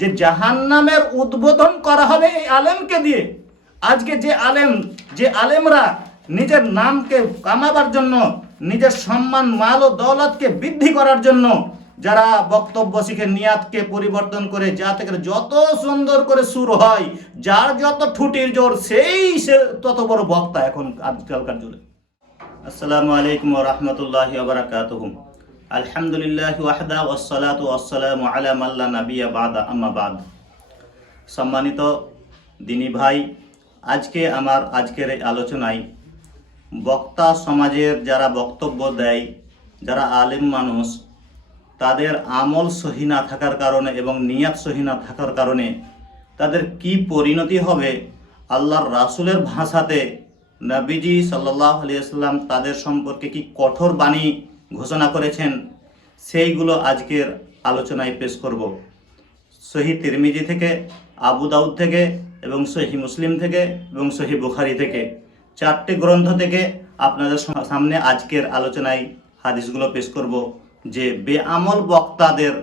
যে জাহান্নামের উদ্বোধন করা হবে এই আলেমকে দিয়ে। আজকে যে আলেমরা নিজের নামকে কামাবার জন্য, নিজের সম্মান, মাল ও দৌলতকে বৃদ্ধি করার জন্য যারা বক্তব্য শিখে নিয়াতকে পরিবর্তন করে, যা থেকে যত সুন্দর করে সুর হয়, যার যত ঠুটির জোর, সে তত বড় বক্তা এখন আজকালকার যুগে। আসসালামু আলাইকুম ওয়া রাহমাতুল্লাহি ওয়া বারাকাতুহু। আলহামদুলিল্লাহ ওয়াহদা ওয়াসসালাতু ওয়াসসালামু আলা মান লা নাবিয়্যা বা'দা, আম্মা বা'দ। সম্মানিত দিনী ভাই, আজকের এই আলোচনায় বক্তা সমাজের যারা বক্তব্য দেয়, যারা আলেম মানুষ, তাদের আমল সহি না থাকার কারণে এবং নিয়াত সহি না থাকার কারণে তাদের কি পরিণতি হবে, আল্লাহর রাসূলের ভাষাতে নবীজি সাল্লাল্লাহু আলাইহি ওয়াসাল্লাম তাদের সম্পর্কে কি কঠোর বাণী ঘোষণা করেছেন, সেইগুলো আজকের আলোচনায় পেশ করব। সহিহ তিরমিজি থেকে, আবু দাউদ থেকে এবং সহিহ মুসলিম থেকে এবং সহিহ বুখারী থেকে, 4টি গ্রন্থ থেকে আপনাদের সামনে আজকের আলোচনায় হাদিসগুলো পেশ করব যে বেআমল বক্তাদের,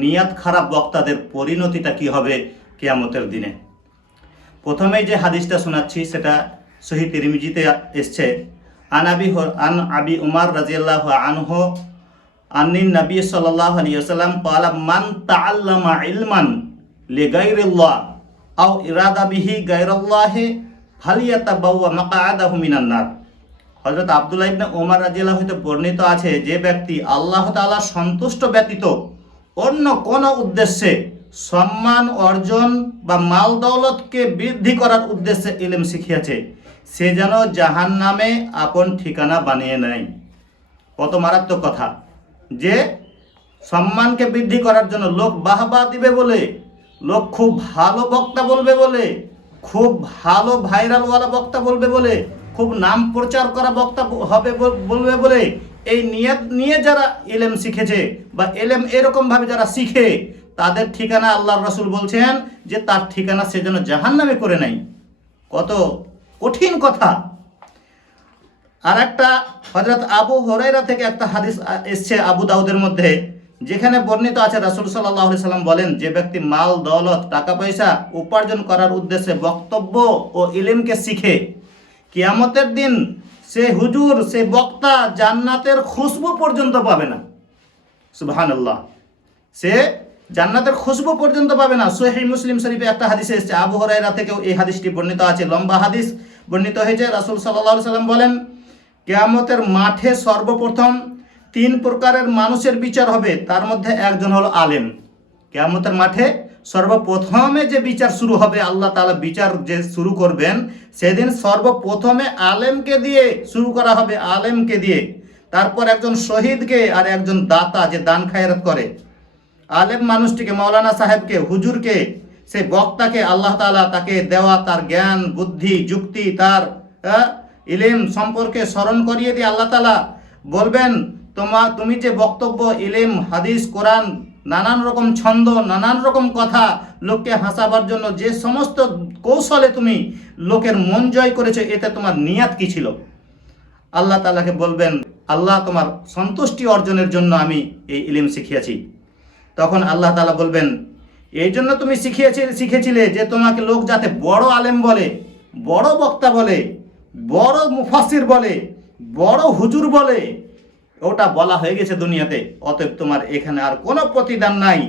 নিয়াত খারাপ বক্তাদের পরিণতিটা কি হবে কিয়ামতের দিনে। প্রথমেই যে হাদিসটা শোনাচ্ছি সেটা সহিহ তিরমিজিতে এসছে। আন আবি উমার রাদিয়াল্লাহু আনহু আন্নিন নবী সাল্লাল্লাহু আলাইহি ওয়াসাল্লাম ক্বালা মান তাআল্লামা ইলমান লিগাইরিল্লাহ আও ইরাদা বিহি গায়রাল্লাহি ফালিয়াতাবাওয়া মাকআদাহু মিনান নার। হযরত আব্দুল্লাহ ইবনে ওমর রাদিয়াল্লাহু হতে বর্ণিত আছে, যে ব্যক্তি আল্লাহ তাআলা সন্তুষ্ট ব্যতীত অন্য কোন উদ্দেশ্যে সম্মান অর্জন বা মাল দৌলতকে বৃদ্ধি করার উদ্দেশ্যে ইলম শিখিয়াছে, সে যেন জাহান্নামে আপন ঠিকানা বানিয়ে নেয়। কত মারাত্মক কথা! যে সম্মানকে বৃদ্ধি করার জন্য লোক বাহবা দিবে বলে, লোক খুব ভালো বক্তা বলবে বলে, খুব ভালো ভাইরালওয়ালা বক্তা বলবে বলে, খুব নাম প্রচার করা বক্তা হবে বলবে বলে, এই নিয়ত নিয়ে যারা ইলম শিখেছে বা ইলম এরকমভাবে যারা শিখে, তাদের ঠিকানা আল্লাহর রাসূল বলছেন যে তার ঠিকানা সে যেন জাহান্নামে করে নেয়। কত কঠিন কথা! আর একটা হযরত আবু হুরায়রা থেকে একটা হাদিস এসছে আবু দাউদের মধ্যে, যেখানে বর্ণিত আছে রাসূল সাল্লাল্লাহু আলাইহি সাল্লাম বলেন, যে ব্যক্তি মাল দৌলত, টাকা পয়সা উপার্জন করার উদ্দেশ্যে বক্তব্য ও ইলমকে শিখে, কিয়ামতের দিন সে হুজুর, সে বক্তা জান্নাতের খুশবু পর্যন্ত পাবে না। সুবহানাল্লাহ! সে জান্নাতের খুশবু পর্যন্ত পাবে না। সহিহ মুসলিম শরীফে একটা হাদিসে এসেছে, আবু হুরায়রা থেকেও এই হাদিসটি বর্ণিত আছে, লম্বা হাদিস বর্ণিত হয়েছে। রাসূল সাল্লাল্লাহু আলাইহি সাল্লাম বলেন, কিয়ামতের মাঠে সর্বপ্রথম 3 প্রকারের মানুষের বিচার হবে, তার মধ্যে একজন হলো আলেম। কিয়ামতের মাঠে সর্বপ্রথমে যে বিচার শুরু হবে, আল্লাহ তাআলা বিচার যে শুরু করবেন, সেদিন সর্বপ্রথমে আলেমকে দিয়ে শুরু করা হবে, আলেমকে দিয়ে। তারপর একজন শহীদকে, আর একজন দাতা যে দান খায়রাত করে। আলেম মানুষটিকে, মাওলানা সাহেবকে, হুজুরকে, সেই বক্তাকে আল্লাহ তাআলা তাকে দেওয়া তার জ্ঞান, বুদ্ধি, যুক্তি, তার ইলম সম্পর্কে স্মরণ করিয়ে দিয়ে আল্লাহ তাআলা বলবেন, তুমি যে বক্তব্য, ইলম, হাদিস, কোরআন, নানান রকম ছন্দ, নানান রকম কথা লোককে হাসাবার জন্য যে সমস্ত কৌশলে তুমি লোকের মন জয় করেছো, এতে তোমার নিয়াত কি ছিল? আল্লাহ তাআলাকে বলবেন, আল্লাহ তোমার সন্তুষ্টি অর্জনের জন্য আমি এই ইলম শিখিয়েছি। তখন আল্লাহ তাআলা বলবেন, এই জন্য তুমি শিখেছিলে যে তোমাকে লোক যাতে বড় আলেম বলে, বড় বক্তা বলে, বড় মুফাসসির বলে, বড় হুজুর বলে, ওটা বলা হয়ে গেছে দুনিয়াতে। অতএব তোমার এখানে আর কোনো প্রতিদান নাই,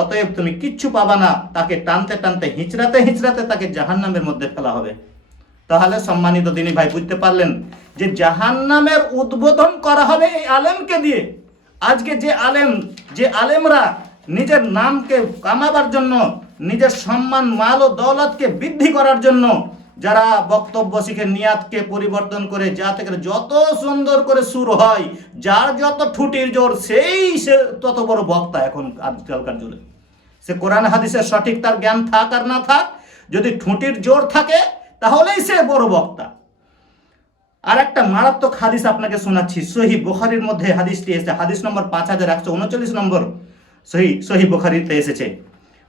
অতএব তুমি কিচ্ছু পাবা না। তাকে টানতে টানতে, হিঁচড়াতে হিঁচড়াতে তাকে জাহান্নামের মধ্যে ফেলা হবে। তাহলে সম্মানিত দিনী ভাই, বুঝতে পারলেন যে জাহান্নামের উদ্বোধন করা হবে এই আলেমকে দিয়ে। আজকে যে আলেমরা নিজের নামকে কামাবার জন্য, নিজের সম্মান, মাল ও দৌলতকে বৃদ্ধি করার জন্য যারা বক্তব্য শিখে নিয়াতকে পরিবর্তন করে, যা থেকে যত সুন্দর করে সুর হয়, যার যত ঠুটির জোর, সে তত বড় বক্তা এখন আজকালকার যুগে। সে কোরআন হাদিসের সঠিক তার জ্ঞান থাক আর না থাক, যদি ঠুটির জোর থাকে তাহলেই সে বড় বক্তা। আর একটা মারাত্মক হাদিস আপনাকে শোনাচ্ছি, সহিহ বুখারীর মধ্যে হাদিসটি এসেছে, হাদিস নম্বর 5139 নম্বর সহিহ বুখারীতে এসেছে।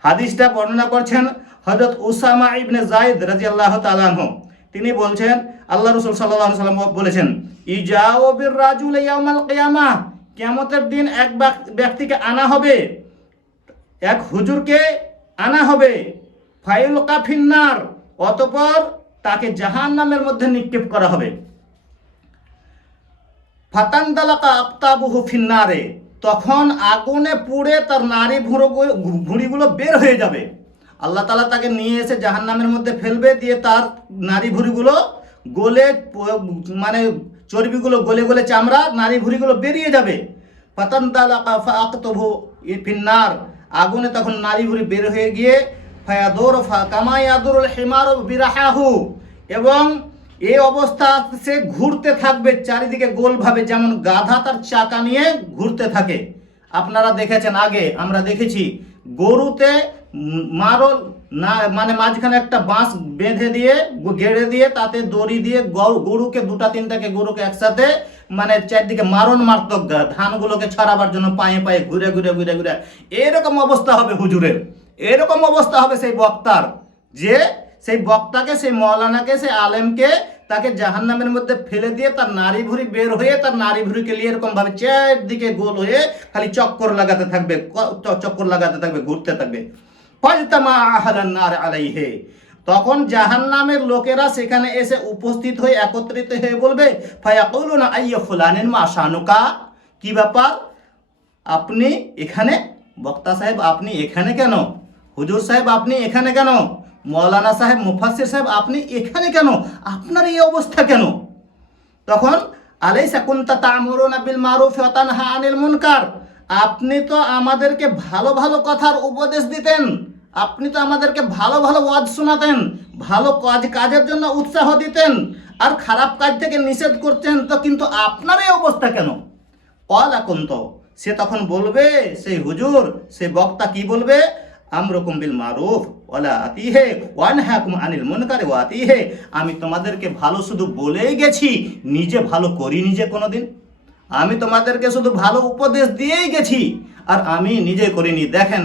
হাদিসটা বর্ণনা করছেন হযরত উসামা ইবনে যায়েদ রাদিয়াল্লাহু তাআলা আনহু। তিনি বলছেন, আল্লাহ রাসূল সাল্লাল্লাহু আলাইহি ওয়াসাল্লাম বলেছেন, ইজাউ বির রাজুল ইয়াউমাল কিয়ামাহ, কিয়ামতের দিন এক ব্যক্তিকে আনা হবে, এক হুজুরকে আনা হবে, ফায়ুলকা ফিন্নার, অতঃপর তাকে জাহান্নামের মধ্যে নিক্ষেপ করা হবে। ফাতানদালাকা আফতাবুহু ফিন্নারে, তখন আগুনে পুড়ে তার নারী ভুঁড়িগুলো বের হয়ে যাবে। আল্লাহ তাআলা তাকে নিয়ে এসে জাহান্নামের মধ্যে ফেলবে, দিয়ে তার নারী ভুঁড়িগুলো গলে, মানে চর্বিগুলো গলে গলে চামড়া, নারী ভুঁড়িগুলো বেরিয়ে যাবে। ফাতানদালাকা ফাআকতুহু ফিন্নার, আগুনে তখন নারী ভুঁড়ি বের হয়ে গিয়ে ফায়াদুর কামা ইয়াদুরুল হিমারু বিরাহাহু, এবং এই অবস্থা সে ঘুরতে থাকবে চারিদিকে গোলভাবে, যেমন গাধা তার চাকা নিয়ে ঘুরতে থাকে। আপনারা দেখেছেন, আগে আমরা দেখেছি গরুতে মারল না, মানে মাঝখানে একটা বাঁশ বেঁধে দিয়ে গেড়ে দিয়ে তাতে দড়ি দিয়ে গরুকে, দুটা তিনটাকে গরুকে একসাথে মানে চারদিকে মারণ মারত, ধানগুলোকে ছড়াবার জন্য পায়ে পায়ে ঘুরে ঘুরে ঘুরে ঘুরে। এরকম অবস্থা হবে হুজুরের, এরকম অবস্থা হবে সেই বক্তার, যে সেই বক্তাকে, সেই মৌলানাকে, সেই আলেমকে তাকে জাহান্নামের মধ্যে ফেলে দিয়ে তার নারী ভুঁড়ি বের হয়ে, তার নারী ভুঁড়িকে নিয়ে এরকম ভাবে চারদিকে গোল হয়ে খালি চক্কর লাগাতে থাকবে, চক্কর লাগাতে থাকবে, ঘুরতে থাকবে। ফাজতামা আহলান নার আলাইহি, তখন জাহান্নামের লোকেরা সেখানে এসে উপস্থিত হয়ে একত্রিত হয়ে বলবে, ফায়াকুলুনা আইয়া ফুলানিন মা শানুকা, কি ব্যাপার আপনি এখানে, বক্তা সাহেব আপনি এখানে কেন, হুজুর সাহেব আপনি এখানে কেন, মৌলানা সাহেব, মুফাসসির সাহেব আপনি এখানে কেন, আপনার এই অবস্থা কেন? তখন আলাইসা কুনতা তা'মুরুনা বিল মারুফ ওয়া তানহা আনিল মুনকার, আপনি তো আমাদেরকে ভালো ভালো কথার উপদেশ দিতেন, আপনি তো আমাদেরকে ভালো ভালো ওয়াজ শোনাতেন, ভালো কাজের জন্য উৎসাহ দিতেন, আর খারাপ কাজ থেকে নিষেধ করতেন, তো কিন্তু আপনার এই অবস্থা কেন? ক্বালা কুনতু, সে তখন বলবে, সেই হুজুর, সেই বক্তা কি বলবে, আমরুকুম বিল মারুফ ওয়ালা আতিহে ওয়া নাহাকুম আনিল মুনকারি ওয়া আতিহে, আমি তোমাদেরকে ভালো শুধু বলেই গেছি, নিজে ভালো করিনি যে কোনোদিন। আমি তোমাদেরকে শুধু ভালো উপদেশ দিয়েই গেছি, আর আমি নিজে করিনি। দেখেন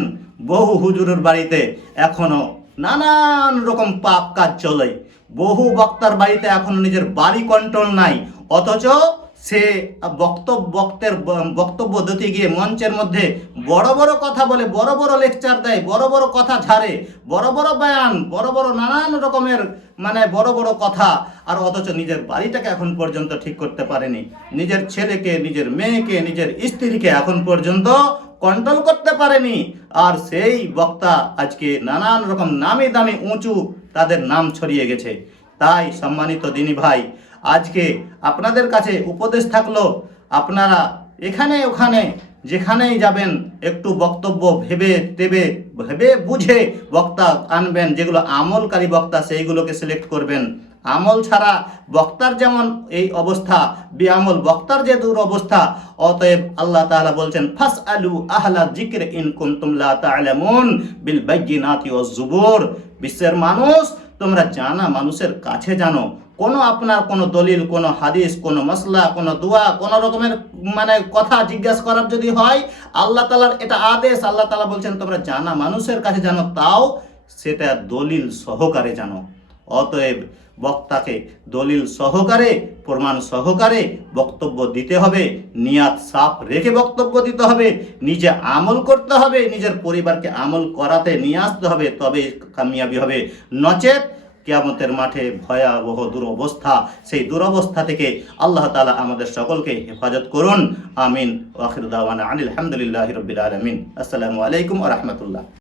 বহু হুজুরের বাড়িতে এখনো নানান রকম পাপ কাজ চলে, বহু বক্তার বাড়িতে এখনো নিজের বাড়ি কন্ট্রোল নাই, অথচ সে বক্তব্য দিতে গিয়ে মঞ্চের মধ্যে বড় বড় কথা বলে, বড় বড় লেকচার দেয়, বড় বড় কথা ঝাড়ে, বড় বড় বয়ান, বড় বড় নানান রকমের মানে বড় বড় কথা, আর অথচ নিজের বাড়িটাকে এখন পর্যন্ত ঠিক করতে পারেনি, নিজের ছেলেকে, নিজের মেয়েকে, নিজের স্ত্রীকে এখন পর্যন্ত কন্ট্রোল করতে পারেনি। আর সেই বক্তা আজকে নানান রকম নামি দামি উঁচু তাদের নাম ছড়িয়ে গেছে। তাই সম্মানিত দিনী ভাই, আজকে আপনাদের কাছে উপদেশ থাকলো, আপনারা এখানে ওখানে যেখানেই যাবেন একটু বক্তব্য ভেবে বুঝে বক্তা আনবেন, যেগুলো আমলকারী বক্তা সেইগুলোকে সিলেক্ট করবেন। আমল ছাড়া বক্তার যেমন এই অবস্থা, বেআমল বক্তার যে দুরবস্থা। অতএব আল্লাহ তাআলা বলছেন, ফাসআলু আহলা যিকর ইন কুনতুম লা তা'লামুন বিল বাইয়িনাতি ওয়াজ জুবুর, বিশ্বের মানুষ তোমরা জানা মানুষের কাছে জানো, কোনো আপনার কোনো দলিল, কোনো হাদিস, কোনো মাসলা, কোনো দোয়া, কোনো রকমের মানে কথা জিজ্ঞাসা করার যদি হয়, আল্লাহ তাআলার এটা আদেশ, আল্লাহ তাআলা বলছেন তোমরা জানা মানুষের কাছে জানো, তাও সেটা দলিল সহকারে জানো। অতএব বক্তাকে দলিল সহকারে, প্রমাণ সহকারে বক্তব্য দিতে হবে, নিয়াত সাফ রেখে বক্তব্য দিতে হবে, নিজে আমল করতে হবে, নিজের পরিবারকে আমল করাতে নিয়ে আসতে হবে, তবে কামিয়াবি হবে। নচেত কিয়ামতের মাঠে ভয়াবহ দুরবস্থা, সেই দুরবস্থা থেকে আল্লাহ তাআলা আমাদের সকলকে হেফাজত করুন। আমিন। ওয়া আখিরু দাওয়ানা আনিল হামদুলিল্লাহি রাব্বিল আলামিন। আসসালামু আলাইকুম ওয়া রাহমাতুল্লাহ।